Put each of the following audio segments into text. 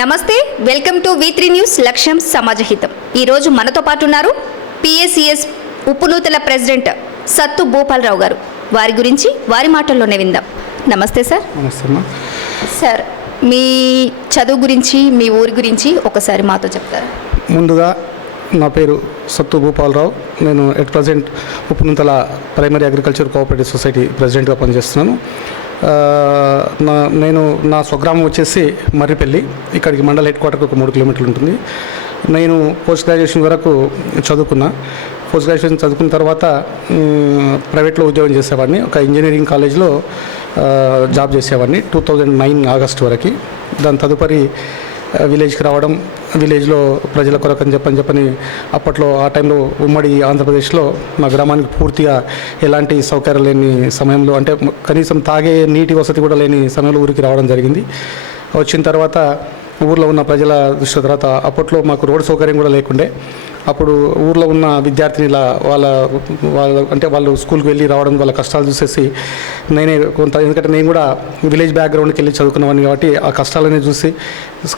నమస్తే, welcome to V3 news లక్ష్యం సమాజహితం. ఈరోజు మనతో పాటు ఉన్నారు PACS ఉప్పునూతల ప్రెసిడెంట్ సత్తు భూపాలరావు గారు. వారి గురించి వారి మాటల్లోనే విందాం. నమస్తే సార్. నమస్తే అమ్మా. సార్, మీ చదువు గురించి, మీ ఊరి గురించి ఒకసారి మాతో చెప్తారా? ముందుగా నా పేరు సత్తు భూపాలరావు. నేను at present Uppunuthala primary agriculture cooperative society ప్రెసిడెంట్గా పనిచేస్తున్నాను. నేను నా స్వగ్రామం వచ్చేసి మర్రిపల్లి. ఇక్కడికి మండల హెడ్ క్వార్టర్కి ఒక 3 కిలోమీటర్లు ఉంటుంది. నేను పోస్ట్ గ్రాడ్యుయేషన్ వరకు చదువుకున్నా. పోస్ట్ గ్రాడ్యుయేషన్ చదువుకున్న తర్వాత ప్రైవేట్లో ఉద్యోగం చేసేవాడిని. ఒక ఇంజనీరింగ్ కాలేజ్లో జాబ్ చేసేవాడిని 2009 ఆగస్టు వరకు. దాని తదుపరి విలేజ్కి రావడం, విలేజ్లో ప్రజల కొరకు అని చెప్పని అప్పట్లో ఆ టైంలో ఉమ్మడి ఆంధ్రప్రదేశ్లో మా గ్రామానికి పూర్తిగా ఎలాంటి సౌకర్యాలు లేని సమయంలో, అంటే కనీసం తాగే నీటి వసతి కూడా లేని సమయంలో ఊరికి రావడం జరిగింది. వచ్చిన తర్వాత ఊర్లో ఉన్న ప్రజల దృష్టి తర్వాత అప్పట్లో మాకు రోడ్ సౌకర్యం కూడా లేకుండే. అప్పుడు ఊర్లో ఉన్న విద్యార్థినిల వాళ్ళ అంటే వాళ్ళు స్కూల్కి వెళ్ళి రావడం, వాళ్ళ కష్టాలు చూసేసి నేనే కొంత, ఎందుకంటే నేను కూడా విలేజ్ బ్యాక్గ్రౌండ్కి వెళ్ళి చదువుకున్నవాడిని కాబట్టి ఆ కష్టాలని చూసి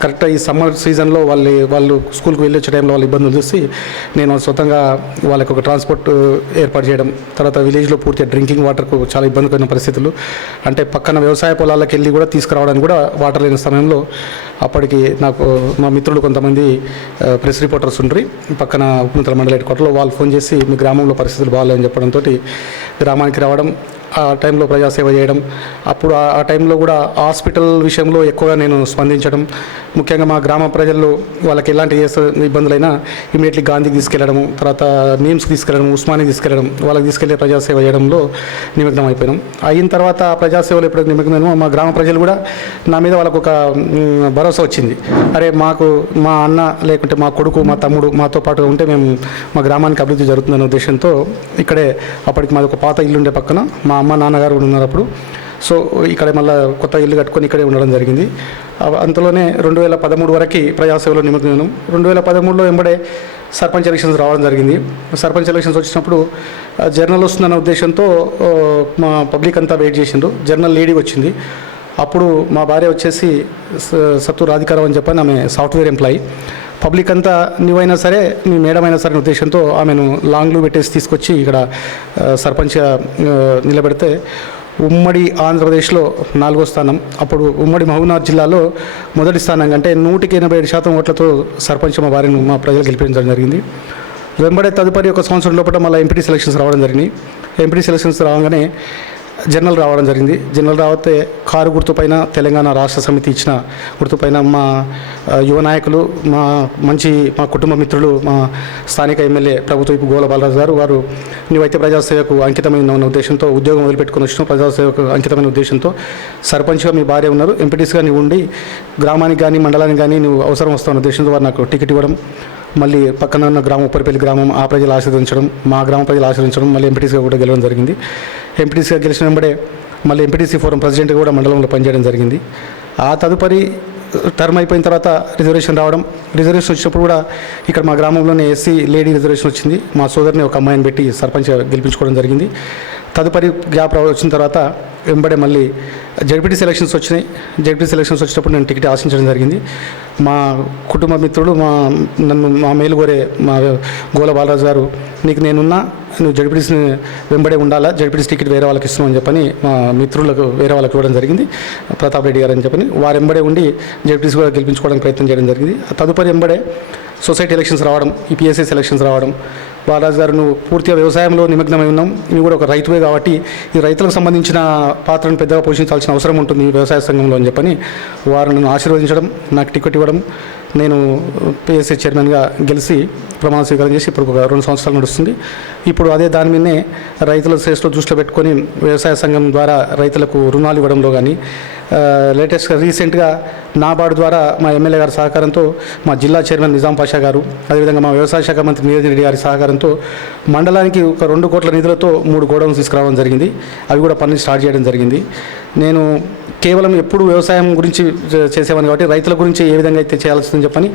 కరెక్ట్గా ఈ సమ్మర్ సీజన్లో వాళ్ళు స్కూల్కి వెళ్ళి వచ్చే టైంలో వాళ్ళ ఇబ్బందులు చూసి నేను స్వతంగా వాళ్ళకి ఒక ట్రాన్స్పోర్ట్ ఏర్పాటు చేయడం, తర్వాత విలేజ్లో పూర్తిగా డ్రింకింగ్ వాటర్కు చాలా ఇబ్బందికరమైన పరిస్థితులు, అంటే పక్కన వ్యవసాయ పొలాలకు వెళ్ళి కూడా తీసుకురావడానికి కూడా వాటర్ లేని సమయంలో అప్పటికి నాకు మా మిత్రులు కొంతమంది ప్రెస్ రిపోర్టర్స్ ఉండ్రి పక్కన ఉప్పునూతల మండల హెడ్ క్వార్టర్లో, వాళ్ళు ఫోన్ చేసి మీ గ్రామంలో పరిస్థితులు బాగాలేని చెప్పడంతో గ్రామానికి రావడం, ఆ టైంలో ప్రజాసేవ చేయడం. అప్పుడు ఆ టైంలో కూడా హాస్పిటల్ విషయంలో ఎక్కువగా నేను స్పందించడం, ముఖ్యంగా మా గ్రామ ప్రజల్లో వాళ్ళకి ఎలాంటి ఇబ్బందులైనా ఇమీడియట్లీ గాంధీకి తీసుకెళ్లడం, తర్వాత నీమ్స్కి తీసుకెళ్లడం, ఉస్మానికి తీసుకెళ్లడం, వాళ్ళకి తీసుకెళ్లే ప్రజాసేవ చేయడంలో నిమగ్నం అయిపోయినాం. అయిన తర్వాత ఆ ప్రజాసేవలో ఎప్పుడైతే నిమగ్నమో మా గ్రామ ప్రజలు కూడా నా మీద వాళ్ళకు ఒక భరోసా వచ్చింది. అరే, మాకు మా అన్న లేకుంటే మా కొడుకు, మా తమ్ముడు మాతో పాటు ఉంటే మేము మా గ్రామానికి అభివృద్ధి జరుగుతుందనే ఉద్దేశంతో ఇక్కడే, అప్పటికి మాది ఒక పాత ఇల్లు ఉండే పక్కన, మా అమ్మ నాన్నగారు కూడా ఉన్నారు అప్పుడు. సో ఇక్కడ మళ్ళీ కొత్త ఇల్లు కట్టుకొని ఇక్కడే ఉండడం జరిగింది. అంతలోనే 2013 వరకు ప్రజాసేవలో నిమగ్నం. 2013లో వెంబడే సర్పంచ్ ఎలక్షన్స్ రావడం జరిగింది. సర్పంచ్ ఎలక్షన్స్ వచ్చినప్పుడు జర్నల్ వస్తుందన్న ఉద్దేశంతో మా పబ్లిక్ అంతా వెయిట్ చేసిండ్రు. జర్నల్ లేడీ వచ్చింది. అప్పుడు మా భార్య వచ్చేసి సత్తు రాధికారావు అని చెప్పని, ఆమె సాఫ్ట్వేర్ ఎంప్లాయీ. పబ్లిక్ అంతా నువ్వైనా సరే, మీ మేడం అయినా సరే ఉద్దేశంతో ఆమెను లాంగ్లో పెట్టేసి తీసుకొచ్చి ఇక్కడ సర్పంచ్గా నిలబెడితే ఉమ్మడి ఆంధ్రప్రదేశ్లో 4వ స్థానం, అప్పుడు ఉమ్మడి మహబూబ్నగర్ జిల్లాలో మొదటి స్థానం, అంటే 100% ఓట్లతో సర్పంచ్ మా భార్యను మా ప్రజలు గెలిపించడం జరిగింది. వెంబడే తదుపరి ఒక సంవత్సరం లోపల మళ్ళీ ఎంపీటీ సెలక్షన్స్ రావడం జరిగింది. ఎంపీటీ సెలక్షన్స్ రాగానే జనరల్ రావడం జరిగింది. జనరల్ రావతే కారు గుర్తుపైన, తెలంగాణ రాష్ట్ర సమితి ఇచ్చిన గుర్తుపైన మా యువ నాయకులు, మా కుటుంబ మిత్రులు, మా స్థానిక ఎమ్మెల్యే ప్రభుత్వ గోల బాలరాజు గారు, వారు నువ్వైతే ప్రజాసేవకు అంకితమైన ఉన్న ఉద్దేశంతో, ఉద్యోగం వదిలిపెట్టుకుని వచ్చిన ప్రజాసేవకు అంకితమైన ఉద్దేశంతో సర్పంచ్గా మీ భార్య ఉన్నారు, ఎంపీటీస్గా నువ్వు ఉండి గ్రామానికి కానీ మండలానికి కానీ నువ్వు అవసరం వస్తావన్న ఉద్దేశంతో వారు నాకు టికెట్ ఇవ్వడం, మళ్ళీ పక్కన ఉన్న గ్రామం ఉప్పరిపల్లి గ్రామం ఆ ప్రజలు ఆశీర్వదించడం, మా గ్రామ ప్రజలు ఆశీర్వదించడం, మళ్ళీ ఎంపీటీసీగా కూడా గెలవడం జరిగింది. ఎంపీటీసీగా గెలిచిన వెంబడే మళ్ళీ ఎంపీటీసీ ఫోరం ప్రెసిడెంట్గా కూడా మండలంలో పనిచేయడం జరిగింది. ఆ తదుపరి టర్మ్ అయిపోయిన తర్వాత రిజర్వేషన్ రావడం, రిజర్వేషన్ వచ్చినప్పుడు కూడా ఇక్కడ మా గ్రామంలోనే ఎస్సీ లేడీ రిజర్వేషన్ వచ్చింది. మా సోదరిని ఒక అమ్మాయిని పెట్టి సర్పంచ్ గెలిపించుకోవడం జరిగింది. తదుపరి గ్యాప్ వచ్చిన తర్వాత వెంబడే మళ్ళీ జడ్పీటీ సెలక్షన్స్ వచ్చినాయి. జడ్పీటీ సెలక్షన్స్ వచ్చినప్పుడు నేను టికెట్ ఆశించడం జరిగింది. మా కుటుంబ మిత్రుడు, మా మేలు కోరే మా గోల బాలరాజు గారు, నీకు నేనున్నా, నువ్వు జడ్పీటీసీని వెంబడే ఉండాలా, జడ్పీటీసీ టికెట్ వేరే వాళ్ళకి ఇస్తున్నావు అని చెప్పని మా మిత్రులకు వేరే వాళ్ళకి ఇవ్వడం జరిగింది, ప్రతాప్ రెడ్డి గారు అని చెప్పని. వారు వెంబడే ఉండి జడ్పీటీసీ కూడా గెలిపించుకోవడానికి ప్రయత్నం చేయడం జరిగింది. తదుపరి వెంబడే సొసైటీ ఎలక్షన్స్ రావడం, ఈ PSS ఎలక్షన్స్ రావడం. బాలరాజు గారు, నువ్వు పూర్తిగా వ్యవసాయంలో నిమగ్నమై ఉన్నాం, నువ్వు కూడా ఒక రైతువే కాబట్టి ఈ రైతులకు సంబంధించిన పాత్రను పెద్దగా పోషించాల్సిన అవసరం ఉంటుంది ఈ వ్యవసాయ సంఘంలో అని చెప్పని వారు నన్ను ఆశీర్వదించడం, నాకు టికెట్ ఇవ్వడం, నేను PSS చైర్మన్గా గెలిచి ప్రమాణ స్వీకారం చేసి ఇప్పుడు ఒక 2 సంవత్సరాలు నడుస్తుంది. ఇప్పుడు అదే దాని మీదనే రైతుల శ్రేష్ఠ దృష్టిలో పెట్టుకొని వ్యవసాయ సంఘం ద్వారా రైతులకు రుణాలు ఇవ్వడంలో కానీ, లేటెస్ట్గా రీసెంట్గా నాబార్డు ద్వారా మా ఎమ్మెల్యే గారి సహకారంతో, మా జిల్లా చైర్మన్ నిజాం పాషా గారు, అదేవిధంగా మా వ్యవసాయ శాఖ మంత్రి నిరంజన్ రెడ్డి గారి సహకారంతో మండలానికి ఒక 2 కోట్ల నిధులతో 3 గోడౌన్స్ తీసుకురావడం జరిగింది. అవి కూడా పనులు స్టార్ట్ చేయడం జరిగింది. నేను కేవలం ఎప్పుడు వ్యవసాయం గురించి చేసేవాడిని కాబట్టి రైతుల గురించి ఏ విధంగా అయితే చేయాల్సిందని చెప్పని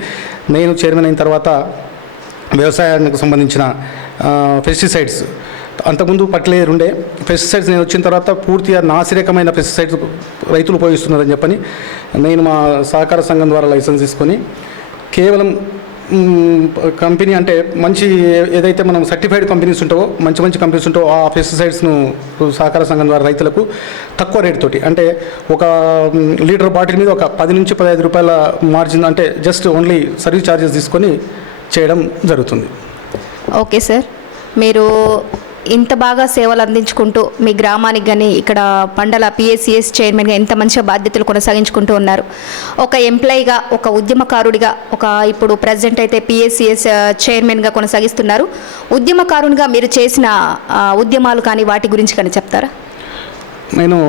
నేను చైర్మన్ అయిన తర్వాత వ్యవసాయానికి సంబంధించిన పెస్టిసైడ్స్ అంతకుముందు ఫర్టిలైజర్ ఉండే పెస్టిసైడ్స్ నేను వచ్చిన తర్వాత పూర్తిగా నాసిరకమైన పెస్టిసైడ్స్ రైతులు ఉపయోగిస్తున్నారని చెప్పని నేను మా సహకార సంఘం ద్వారా లైసెన్స్ తీసుకొని కేవలం కంపెనీ అంటే మంచి ఏదైతే మనం సర్టిఫైడ్ కంపెనీస్ ఉంటావో మంచి కంపెనీస్ ఉంటావో ఆ పెస్టిసైడ్స్ను సహకార సంఘం ద్వారా రైతులకు తక్కువ రేట్ తోటి అంటే ఒక లీటర్ బాటిల్ మీద ఒక 10 నుంచి 15 రూపాయల మార్జిన్ అంటే జస్ట్ ఓన్లీ సర్వీస్ ఛార్జెస్ తీసుకొని చేయడం జరుగుతుంది. ఓకే సార్, మీరు ఇంత బాగా సేవలు అందించుకుంటూ మీ గ్రామానికి కానీ ఇక్కడ మండల PACS చైర్మన్గా ఎంత మంచిగా బాధ్యతలు కొనసాగించుకుంటూ ఉన్నారు. ఒక ఎంప్లాయీగా, ఒక ఉద్యమకారుడిగా, ఇప్పుడు ప్రెసిడెంట్ అయితే PACS చైర్మన్గా కొనసాగిస్తున్నారు. ఉద్యమకారునిగా మీరు చేసిన ఉద్యమాలు కానీ వాటి గురించి కానీ చెప్తారా? నేను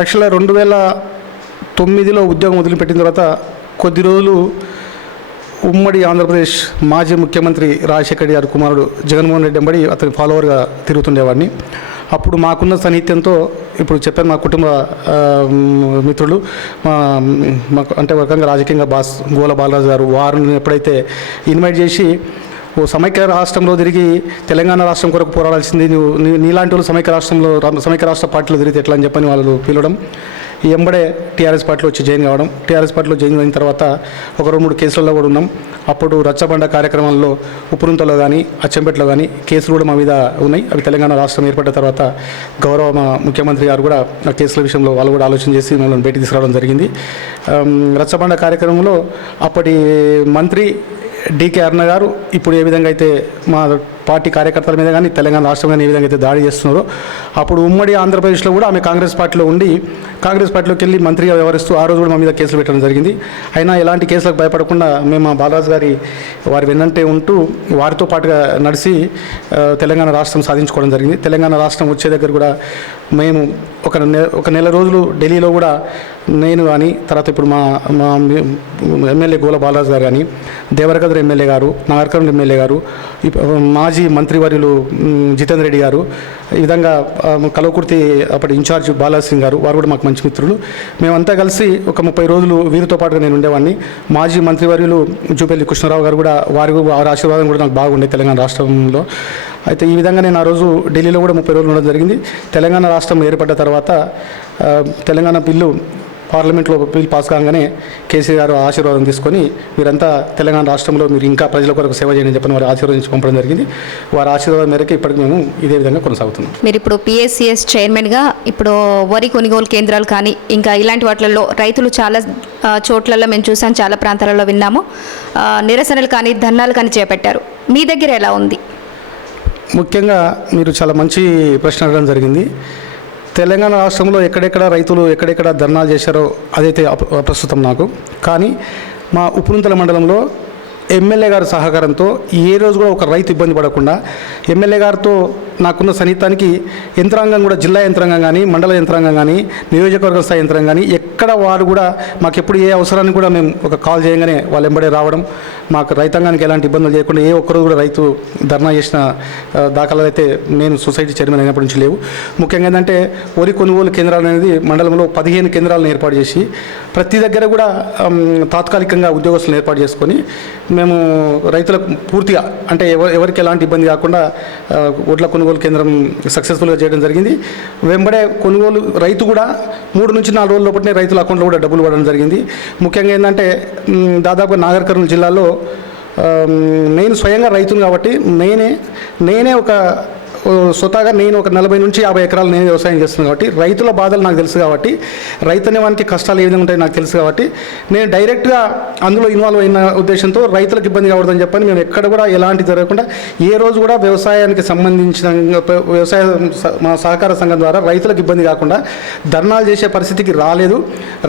యాక్చువల్గా 2009లో ఉద్యోగం వదిలిపెట్టిన తర్వాత కొద్ది రోజులు ఉమ్మడి ఆంధ్రప్రదేశ్ మాజీ ముఖ్యమంత్రి రాజశేఖర రెడ్డి గారి కుమారుడు జగన్మోహన్ రెడ్డి వెంబడి అతని ఫాలోవర్గా తిరుగుతుండేవాడిని. అప్పుడు మాకున్న సాన్నిధ్యంతో ఇప్పుడు చెప్పాను మా కుటుంబ మిత్రులు మాకు అంటే ఒక రకంగా రాజకీయంగా గోల బాలరాజు గారు వారిని ఎప్పుడైతే ఇన్వైట్ చేసి ఓ సమైక్య రాష్ట్రంలో తిరిగి తెలంగాణ రాష్ట్రం కొరకు పోరాడాల్సింది నీలాంటి వాళ్ళు సమైక్య రాష్ట్ర పార్టీలో తిరిగితే ఎట్లా అని చెప్పని వాళ్ళు పిలవడం, ఎంబడే టీఆర్ఎస్ పార్టీలో వచ్చి జాయిన్ కావడం. టీఆర్ఎస్ పార్టీలో జాయిన్ అయిన తర్వాత ఒక 2-3 కేసులలో కూడా ఉన్నాం. అప్పుడు రచ్చబండ కార్యక్రమాల్లో ఉప్పురుంతలో కానీ అచ్చంపేటలో కానీ కేసులు కూడా మా మీద ఉన్నాయి. అవి తెలంగాణ రాష్ట్రం ఏర్పడిన తర్వాత గౌరవ మా ముఖ్యమంత్రి గారు కూడా ఆ కేసుల విషయంలో వాళ్ళు కూడా ఆలోచన చేసి మమ్మల్ని బయటికి తీసుకురావడం జరిగింది. రచ్చబండ కార్యక్రమంలో అప్పటి మంత్రి DK అరుణ గారు ఇప్పుడు ఏ విధంగా అయితే మా పార్టీ కార్యకర్తల మీద కానీ తెలంగాణ రాష్ట్రం కానీ ఏ విధంగా అయితే దాడి చేస్తున్నారో అప్పుడు ఉమ్మడి ఆంధ్రప్రదేశ్లో కూడా ఆమె కాంగ్రెస్ పార్టీలో ఉండి కాంగ్రెస్ పార్టీలోకి వెళ్ళి మంత్రిగా వ్యవహరిస్తూ ఆ రోజు కూడా మా మీద కేసులు పెట్టడం జరిగింది. అయినా ఎలాంటి కేసులకు భయపడకుండా మేము మా బాలరాజు గారి వారి వెన్నంటే ఉంటూ వారితో పాటుగా నడిచి తెలంగాణ రాష్ట్రం సాధించుకోవడం జరిగింది. తెలంగాణ రాష్ట్రం వచ్చే దగ్గర కూడా మేము ఒక నెల రోజులు ఢిల్లీలో కూడా నేను కానీ తర్వాత ఇప్పుడు మా ఎమ్మెల్యే గోల బాలరాజు గారు కానీ దేవరగద్ర ఎమ్మెల్యే గారు నాగర్కర్నూల్ ఎమ్మెల్యే గారు మాజీ మంత్రివర్యులు జితేందర్ రెడ్డి గారు ఈ విధంగా కలవకుర్తి అప్పటి ఇన్ఛార్జ్ బాలాజీ సింగ్ గారు వారు కూడా మాకు మంచి మిత్రులు. మేమంతా కలిసి ఒక 30 రోజులు వీరితో పాటుగా నేను ఉండేవాడిని. మాజీ మంత్రివర్యులు జూపల్లి కృష్ణారావు గారు కూడా వారి ఆశీర్వాదం కూడా నాకు బాగుండే తెలంగాణ రాష్ట్రంలో. అయితే ఈ విధంగా నేను ఆ రోజు ఢిల్లీలో కూడా 30 రోజులు ఉండడం జరిగింది. తెలంగాణ రాష్ట్రం ఏర్పడ్డ తర్వాత తెలంగాణ బిల్లు పార్లమెంట్లో బిల్ పాస్ కాగానే కేసీఆర్ గారు ఆశీర్వాదం తీసుకొని మీరంతా తెలంగాణ రాష్ట్రంలో మీరు ఇంకా ప్రజల కొరకు సేవ చేయండి చెప్పని వారు ఆశీర్వదించి పంపడం జరిగింది. వారి ఆశీర్వాదం మేరకు ఇప్పటికి మేము ఇదే విధంగా కొనసాగుతున్నాం. మీరు ఇప్పుడు PACS చైర్మన్గా ఇప్పుడు వరి కొనుగోలు కేంద్రాలు కానీ ఇంకా ఇలాంటి వాటిల్లో రైతులు చాలా చోట్లలో మేము చూసాం, చాలా ప్రాంతాలలో విన్నాము, నిరసనలు కానీ ధర్నాలు కానీ చేపట్టారు. మీ దగ్గర ఎలా ఉంది? ముఖ్యంగా మీరు చాలా మంచి ప్రశ్న అడగడం జరిగింది. తెలంగాణ రాష్ట్రంలో ఎక్కడెక్కడ రైతులు ఎక్కడెక్కడ ధర్నాలు చేశారో అదైతే ప్రస్తుతం నాకు. కానీ మా ఉప్పునుంతల మండలంలో ఎమ్మెల్యే గారి సహకారంతో ఏ రోజు కూడా ఒక రైతు ఇబ్బంది పడకుండా ఎమ్మెల్యే గారితో నాకున్న సన్నిహితానికి యంత్రాంగం కూడా జిల్లా యంత్రాంగం కానీ మండల యంత్రాంగం కానీ నియోజకవర్గ స్థాయి యంత్రాంగం కానీ ఎక్కడ వారు కూడా మాకు ఎప్పుడు ఏ అవసరాన్ని కూడా మేము ఒక కాల్ చేయగానే వాళ్ళు ఎంబడే రావడం, మాకు రైతాంగానికి ఎలాంటి ఇబ్బందులు చేయకుండా ఏ ఒక్కరోజు కూడా రైతు ధర్నా చేసిన దాఖలాలు అయితే నేను సొసైటీ చైర్మన్ అయినప్పటి నుంచి లేవు. ముఖ్యంగా ఏంటంటే వరి కొనుగోలు కేంద్రాలు అనేది మండలంలో 15 కేంద్రాలను ఏర్పాటు చేసి ప్రతి దగ్గర కూడా తాత్కాలికంగా ఉద్యోగస్తులను ఏర్పాటు చేసుకొని మేము రైతులకు పూర్తిగా అంటే ఎవరికి ఎలాంటి ఇబ్బంది కాకుండా వడ్ల కొనుగోలు కేంద్రం సక్సెస్ఫుల్గా చేయడం జరిగింది. వెంబడే కొనుగోలు రైతు కూడా 3 నుంచి 4 రోజుల లోపలనే రైతుల అకౌంట్లో కూడా డబ్బులు పడడం జరిగింది. ముఖ్యంగా ఏంటంటే దాదాపుగా నాగర్కర్నూల్ జిల్లాలో నేను స్వయంగా రైతును కాబట్టి నేనే ఒక స్వతహాగా నేను ఒక 40 నుంచి 50 ఎకరాలు నేను వ్యవసాయం చేస్తున్నాను కాబట్టి రైతుల బాధలు నాకు తెలుసు కాబట్టి రైతు అనేవానికి కష్టాలు ఏ విధంగా ఉంటాయో నాకు తెలుసు కాబట్టి నేను డైరెక్ట్గా అందులో ఇన్వాల్వ్ అయిన ఉద్దేశంతో రైతులకు ఇబ్బంది కావద్దని చెప్పని మేము ఎక్కడ కూడా ఎలాంటి జరగకుండా ఏ రోజు కూడా వ్యవసాయానికి సంబంధించిన వ్యవసాయ మా సహకార సంఘం ద్వారా రైతులకు ఇబ్బంది కాకుండా ధర్నాలు చేసే పరిస్థితికి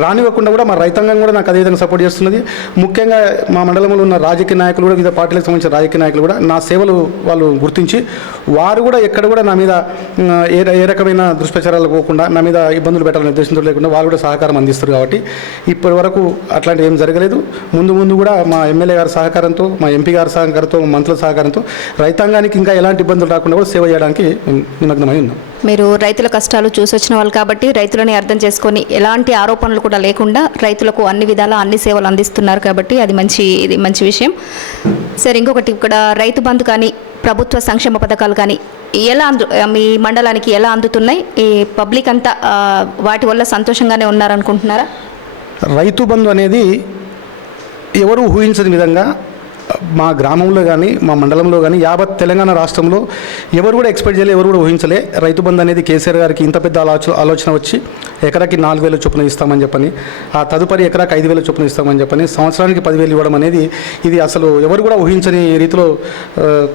రానివ్వకుండా కూడా మా రైతాంగం కూడా నాకు అదేవిధంగా సపోర్ట్ చేస్తున్నది. ముఖ్యంగా మా మండలంలో ఉన్న రాజకీయ నాయకులు కూడా వివిధ పార్టీలకు సంబంధించిన రాజకీయ నాయకులు కూడా నా సేవలు వాళ్ళు గుర్తించి వారు కూడా ఎక్కడ కూడా నా మీద ఏ రకమైన దుష్ప్రచారాలు పోకుండా నా మీద ఇబ్బందులు పెట్టాలనే ఉద్దేశంతో లేకుండా వాళ్ళు కూడా సహకారం అందిస్తారు కాబట్టి ఇప్పటి వరకు అట్లాంటివి ఏం జరగలేదు. ముందు ముందు కూడా మా ఎమ్మెల్యే గారి సహకారంతో, మా ఎంపీ గారి సహకారంతో, మంత్రుల సహకారంతో రైతాంగానికి ఇంకా ఎలాంటి ఇబ్బందులు రాకుండా కూడా సేవ చేయడానికి నిమగ్నమై ఉన్నాం. మీరు రైతుల కష్టాలు చూసొచ్చిన వాళ్ళు కాబట్టి రైతులని అర్థం చేసుకొని ఎలాంటి ఆరోపణలు కూడా లేకుండా రైతులకు అన్ని విధాలా అన్ని సేవలు అందిస్తున్నారు కాబట్టి ఇది మంచి విషయం. సరే, ఇంకొకటి, ఇక్కడ రైతు బంధు కానీ ప్రభుత్వ సంక్షేమ పథకాలు కానీ మీ మండలానికి ఎలా అందుతున్నాయి? ఈ పబ్లిక్ అంతా వాటి వల్ల సంతోషంగానే ఉన్నారనుకుంటున్నారా? రైతు బంధు అనేది ఎవరు ఊహించని విధంగా మా గ్రామంలో కానీ మా మండలంలో కానీ యావత్ తెలంగాణ రాష్ట్రంలో ఎవరు కూడా ఎక్స్పెక్ట్ చేయలే, ఎవరు కూడా ఊహించలే. రైతు బంధు అనేది కేసీఆర్ గారికి ఇంత పెద్ద ఆలోచన వచ్చి ఎకరాకి 4,000 చొప్పున ఇస్తామని చెప్పని, ఆ తదుపరి ఎకరాకి 5,000 చొప్పున ఇస్తామని చెప్పని, సంవత్సరానికి 10,000 ఇవ్వడం అనేది ఇది అసలు ఎవరు కూడా ఊహించని రీతిలో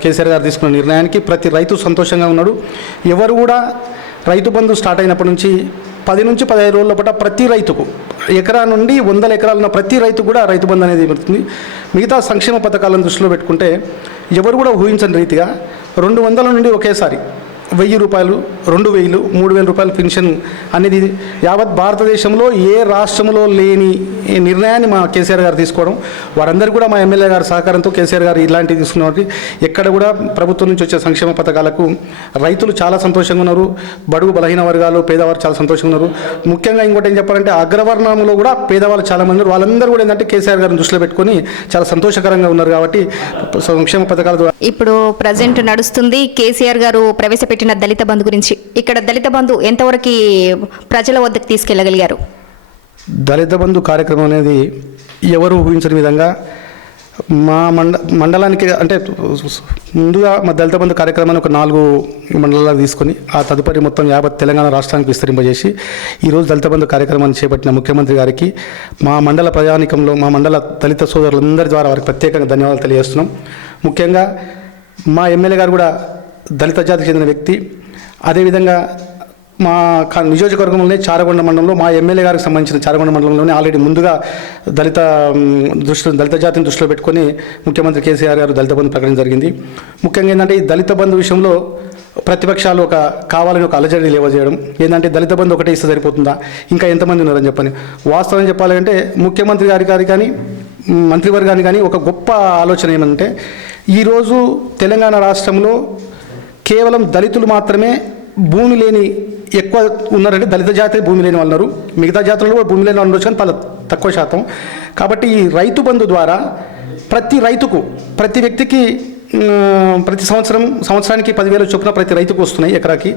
కేసీఆర్ గారు తీసుకున్న నిర్ణయానికి ప్రతి రైతు సంతోషంగా ఉన్నాడు. ఎవరు కూడా రైతు బంధు స్టార్ట్ అయినప్పటి నుంచి 10 నుంచి 15 రోజుల పాటు ప్రతి రైతుకు ఎకరా నుండి 100 ఎకరాలు ఉన్న ప్రతి రైతు కూడా రైతు బంధు అనేది పడుతుంది. మిగతా సంక్షేమ పథకాలను దృష్టిలో పెట్టుకుంటే ఎవరు కూడా ఊహించని రీతిగా 200 నుండి ఒకేసారి 1,000 రూపాయలు, 2,000, 3,000 రూపాయలు పెన్షన్ అనేది యావత్ భారతదేశంలో ఏ రాష్ట్రంలో లేని నిర్ణయాన్ని మా కేసీఆర్ గారు తీసుకోవడం, వారందరూ కూడా మా ఎమ్మెల్యే గారి సహకారంతో కేసీఆర్ గారు ఇలాంటివి తీసుకున్నారు. ఎక్కడ కూడా ప్రభుత్వం నుంచి వచ్చే సంక్షేమ పథకాలకు రైతులు చాలా సంతోషంగా ఉన్నారు. బడుగు బలహీన వర్గాలు, పేదవారు చాలా సంతోషంగా ఉన్నారు. ముఖ్యంగా ఇంకోటి ఏం చెప్పాలంటే అగ్రవర్ణంలో కూడా పేదవాళ్ళు చాలామంది ఉన్నారు. వాళ్ళందరూ కూడా ఏంటంటే కేసీఆర్ గారిని దృష్టిలో పెట్టుకొని చాలా సంతోషకరంగా ఉన్నారు. కాబట్టి సంక్షేమ పథకాల ద్వారా ఇప్పుడు ప్రజెంట్ నడుస్తుంది కేసీఆర్ గారు ప్రవేశపెట్టిన దళిత బంధు గురించి. ఇక్కడ దళిత బంధు ఎంతవరకు ప్రజల వద్దకు తీసుకెళ్లగలిగారు? దళిత బంధు కార్యక్రమం అనేది ఎవరు ఊహించని విధంగా మా మండలానికి అంటే ముందుగా మా దళిత బంధు కార్యక్రమాన్ని ఒక 4 మండలాలు తీసుకొని ఆ తదుపరి మొత్తం యావత్ తెలంగాణ రాష్ట్రానికి విస్తరింపజేసి ఈరోజు దళిత బంధు కార్యక్రమాన్ని చేపట్టిన ముఖ్యమంత్రి గారికి మా మండల ప్రజానికంలో మా మండల దళిత సోదరులందరి ద్వారా వారికి ప్రత్యేకంగా ధన్యవాదాలు తెలియజేస్తున్నాం. ముఖ్యంగా మా ఎమ్మెల్యే గారు కూడా దళిత జాతికి చెందిన వ్యక్తి. అదేవిధంగా మా నియోజకవర్గంలోనే చారగొండ మండలంలో మా ఎమ్మెల్యే గారికి సంబంధించిన చారగొండ మండలంలోనే ఆల్రెడీ ముందుగా దళిత జాతిని దృష్టిలో పెట్టుకొని ముఖ్యమంత్రి కేసీఆర్ గారు దళిత బంధు ప్రకటన జరిగింది. ముఖ్యంగా ఏంటంటే ఈ దళిత బంధు విషయంలో ప్రతిపక్షాలు కావాలని ఒక అలజడి లేవజేయడం, ఏంటంటే దళిత బంధు ఒకటే ఇస్తే సరిపోతుందా, ఇంకా ఎంతమంది ఉన్నారని చెప్పని. వాస్తవం చెప్పాలంటే ముఖ్యమంత్రి గారికి కానీ మంత్రివర్గానికి కానీ ఒక గొప్ప ఆలోచన ఏమంటే ఈరోజు తెలంగాణ రాష్ట్రంలో కేవలం దళితులు మాత్రమే భూమి లేని ఎక్కువ ఉన్నారంటే దళిత జాతి భూమి లేని వాళ్ళు ఉన్నారు. మిగతా జాతులలో కూడా భూమి లేని వాళ్ళు ఉండొచ్చు కానీ చాలా తక్కువ శాతం. కాబట్టి ఈ రైతు బంధు ద్వారా ప్రతి రైతుకు, ప్రతి వ్యక్తికి ప్రతి సంవత్సరానికి 10,000 చొప్పున ప్రతి రైతుకు వస్తున్నాయి ఎకరాకి.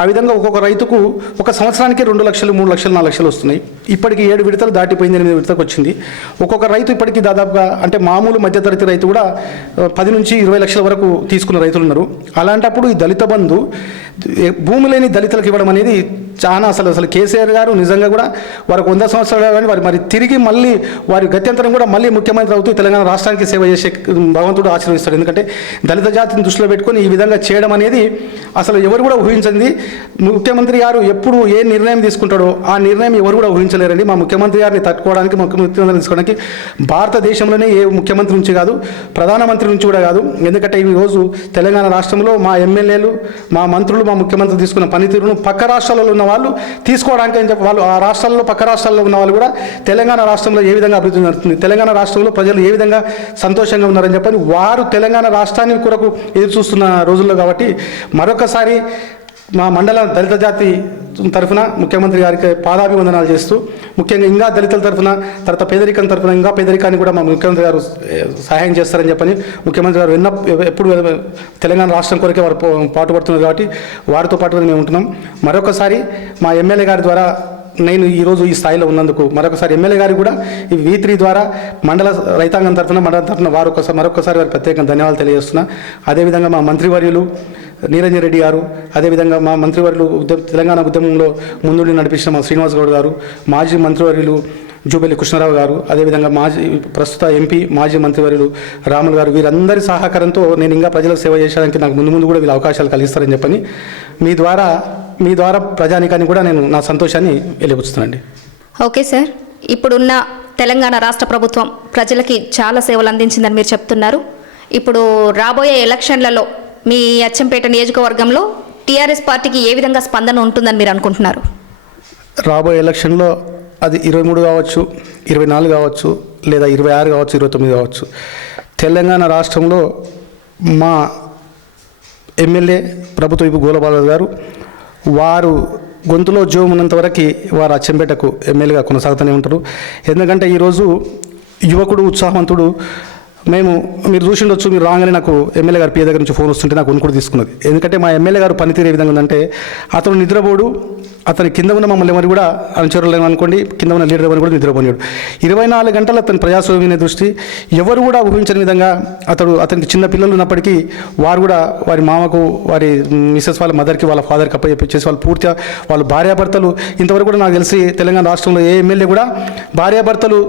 ఆ విధంగా ఒక్కొక్క రైతుకు ఒక సంవత్సరానికి 2 లక్షలు, 3 లక్షలు, 4 లక్షలు వస్తున్నాయి. ఇప్పటికి 7 విడతలు దాటిపోయింది, 8 విడతలకు వచ్చింది. ఒక్కొక్క రైతు ఇప్పటికీ దాదాపుగా అంటే మామూలు మధ్యతరగతి రైతు కూడా 10 నుంచి 20 లక్షల వరకు తీసుకున్న రైతులు ఉన్నారు. అలాంటప్పుడు ఈ దళిత బంధు భూమి లేని దళితులకు ఇవ్వడం అనేది చాలా అసలు కేసీఆర్ గారు నిజంగా కూడా వారికి 100 సంవత్సరాలు కానీ మరి తిరిగి మళ్ళీ వారి గత్యంతరం కూడా మళ్ళీ ముఖ్యమంత్రి అవుతూ తెలంగాణ రాష్ట్రానికి సేవ చేసే భగవంతుడు ఆశీర్వదిస్తాడు. ఎందుకంటే దళిత జాతిని దృష్టిలో పెట్టుకొని ఈ విధంగా చేయడం అనేది అసలు ఎవరు కూడా ఊహించింది. ముఖ్యమంత్రి గారు ఎప్పుడు ఏ నిర్ణయం తీసుకుంటాడో ఆ నిర్ణయం ఎవరు కూడా ఊహించలేరండి. మా ముఖ్యమంత్రి గారిని తట్టుకోవడానికి, ముఖ్యమంత్రి తీసుకోవడానికి భారతదేశంలోనే ఏ ముఖ్యమంత్రి నుంచి కాదు, ప్రధానమంత్రి నుంచి కూడా కాదు. ఎందుకంటే ఈ రోజు తెలంగాణ రాష్ట్రంలో మా ఎమ్మెల్యేలు, మా మంత్రులు, మా ముఖ్యమంత్రి తీసుకున్న పనితీరును పక్క రాష్ట్రాలలో ఉన్న వాళ్ళు తీసుకోవడానికి అని చెప్పి వాళ్ళు ఆ రాష్ట్రాల్లో, పక్క రాష్ట్రాల్లో ఉన్న వాళ్ళు కూడా తెలంగాణ రాష్ట్రంలో ఏ విధంగా అభివృద్ధి జరుగుతుంది, తెలంగాణ రాష్ట్రంలో ప్రజలు ఏ విధంగా సంతోషంగా ఉన్నారని చెప్పని వారు తెలంగాణ రాష్ట్రాన్ని కొరకు ఎదురు చూస్తున్న రోజుల్లో. కాబట్టి మరొకసారి మా మండల దళిత జాతి తరఫున ముఖ్యమంత్రి గారికి పాదాభివందనాలు చేస్తూ, ముఖ్యంగా ఇంకా దళితుల తరఫున, తర్వాత పేదరికం తరఫున ఇంకా పేదరికాన్ని కూడా మా ముఖ్యమంత్రి గారు సహాయం చేస్తారని చెప్పని ముఖ్యమంత్రి గారు ఎప్పుడు తెలంగాణ రాష్ట్రం కొరకే వారు పాటుపడుతున్నారు. కాబట్టి వారితో పాటు మేము ఉంటున్నాం. మరొకసారి మా ఎమ్మెల్యే గారి ద్వారా నేను ఈరోజు ఈ స్థాయిలో ఉన్నందుకు మరొకసారి ఎమ్మెల్యే గారికి కూడా ఈ V3 ద్వారా మండల రైతాంగం తరఫున, మండలం తరఫున మరొకసారి వారికి ప్రత్యేకంగా ధన్యవాదాలు తెలియజేస్తున్నా. అదేవిధంగా మా మంత్రివర్యులు నిరంజన్ రెడ్డి గారు, అదేవిధంగా మా మంత్రివర్యులు తెలంగాణ ఉద్యమంలో ముందుండి నడిపించిన మా శ్రీనివాస్ గౌడ్ గారు, మాజీ మంత్రివర్యులు జూబెల్లి కృష్ణారావు గారు, అదేవిధంగా ప్రస్తుత ఎంపీ మాజీ మంత్రివర్యులు రాములు గారు, వీరందరి సహకారంతో నేను ఇంకా ప్రజలకు సేవ చేయడానికి నాకు ముందు కూడా వీళ్ళు అవకాశాలు కలిగిస్తారని చెప్పని మీ ద్వారా ప్రజానికాన్ని కూడా నేను నా సంతోషాన్ని వెలిబుచ్చుతానండి. ఓకే సార్, ఇప్పుడున్న తెలంగాణ రాష్ట్ర ప్రభుత్వం ప్రజలకి చాలా సేవలు అందించిందని మీరు చెప్తున్నారు. ఇప్పుడు రాబోయే ఎలక్షన్లలో మీ అచ్చంపేట నియోజకవర్గంలో టీఆర్ఎస్ పార్టీకి ఏ విధంగా స్పందన ఉంటుందని మీరు అనుకుంటున్నారు? రాబోయే ఎలక్షన్లో అది 23 కావచ్చు, 24 కావచ్చు, లేదా 26 కావచ్చు, 29 కావచ్చు, తెలంగాణ రాష్ట్రంలో మా ఎమ్మెల్యే ప్రభుత్వ వైపు గోలబాల గారు వారు గొంతులో జోమున్నంత వరకు వారు అచ్చంపేటకు ఎమ్మెల్యేగా కొనసాగుతూనే ఉంటారు. ఎందుకంటే ఈరోజు యువకుడు ఉత్సాహవంతుడు. మీరు చూసిండొచ్చు, మీరు రాగానే నాకు ఎమ్మెల్యే గారు పిఏ దగ్గర నుంచి ఫోన్ వస్తుంటే నాకు వణుకుడు తీసుకున్నది. ఎందుకంటే మా ఎమ్మెల్యే గారు పనితీరు ఏ విధంగా ఉందంటే, అతను నిద్రపోడు, అతని కింద ఉన్న మమ్మల్ని ఎవరు కూడా అనుచరులు అనుకోండి, కింద ఉన్న లీడర్ ఎవరు కూడా నిద్రపోయాడు. 24 గంటలు అతని ప్రజాస్వామ్య దృష్టి ఎవరు కూడా ఊహించని విధంగా అతనికి చిన్న పిల్లలు ఉన్నప్పటికీ వారు కూడా వారి మామకు, వారి మిసెస్ వాళ్ళ మదర్కి, వాళ్ళ ఫాదర్కి అప్పచెప్పేసి వాళ్ళు పూర్తిగా వాళ్ళు భార్యాభర్తలు. ఇంతవరకు కూడా నాకు తెలిసి తెలంగాణ రాష్ట్రంలో ఏ ఎమ్మెల్యే కూడా భార్యాభర్తలు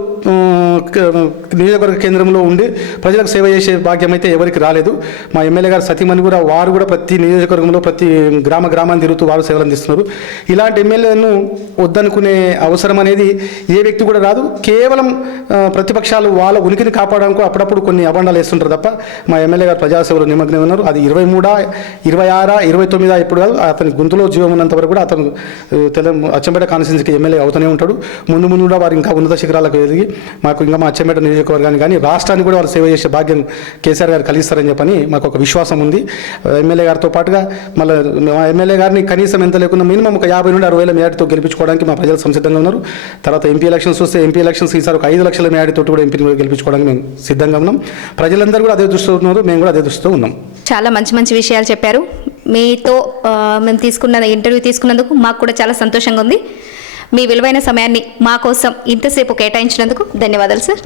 నియోజకవర్గ కేంద్రంలో ఉండి ప్రజలకు సేవ చేసే భాగ్యం అయితే ఎవరికి రాలేదు. మా ఎమ్మెల్యే గారు సతీమణి కూడా వారు కూడా ప్రతి నియోజకవర్గంలో ప్రతి గ్రామాన్ని తిరుగుతూ వారు సేవలు అందిస్తున్నారు. ఇలాంటి ఎమ్మెల్యేలను వద్దనుకునే అవసరం అనేది ఏ వ్యక్తి కూడా రాదు. కేవలం ప్రతిపక్షాలు వాళ్ళ ఉనికిని కాపాడడానికి అప్పుడప్పుడు కొన్ని అబండాలు వేస్తుంటారు తప్ప మా ఎమ్మెల్యే గారు ప్రజాసేవలో నిమగ్నం ఉన్నారు. అది 23, 26, 29 ఇప్పుడు కాదు, అతని గొంతులో జీవం ఉన్నంత వరకు కూడా అతను అచ్చంపేట కాన్స్టిట్యున్సీకి ఎమ్మెల్యే అవుతూనే ఉంటాడు. ముందు కూడా వారు ఇంకా ఉన్నత శిఖరాలకు ఎదిగి మాకు ఇంకా మా అచ్చంపేట నియోజకవర్గాన్ని కానీ రాష్ట్రాన్ని కూడా వాళ్ళు సేవ చేసే భాగ్యం కేసీఆర్ గారు కలిగిస్తారని చెప్పని మాకు ఒక విశ్వాసం ఉంది. ఎమ్మెల్యే గారితో పాటుగా మళ్ళీ మా ఎమ్మెల్యే గారిని కనీసం ఎంత లేకుండా మినిమం ఒక 50 నుండి 60 వేల మేడితో గెలిపించుకోవడానికి మా ప్రజలు సంసిద్ధంగా ఉన్నారు. తర్వాత ఎంపీ ఎలక్షన్స్ వస్తే ఎంపీ ఎలక్షన్స్ ఈసారి ఒక 5 లక్షల మేడితో కూడా ఎంపీని గెలిపించుకోవడానికి మేము సిద్ధంగా ఉన్నాం. ప్రజలందరూ కూడా అదే దృష్టితో ఉన్నారు, మేము కూడా అదే దృష్టితో ఉన్నాం. చాలా మంచి విషయాలు చెప్పారు. మీతో మేము ఇంటర్వ్యూ తీసుకున్నందుకు మాకు కూడా చాలా సంతోషంగా ఉంది. మీ విలువైన సమయాన్ని మా కోసం ఇంతసేపు కేటాయించినందుకు ధన్యవాదాలు సార్.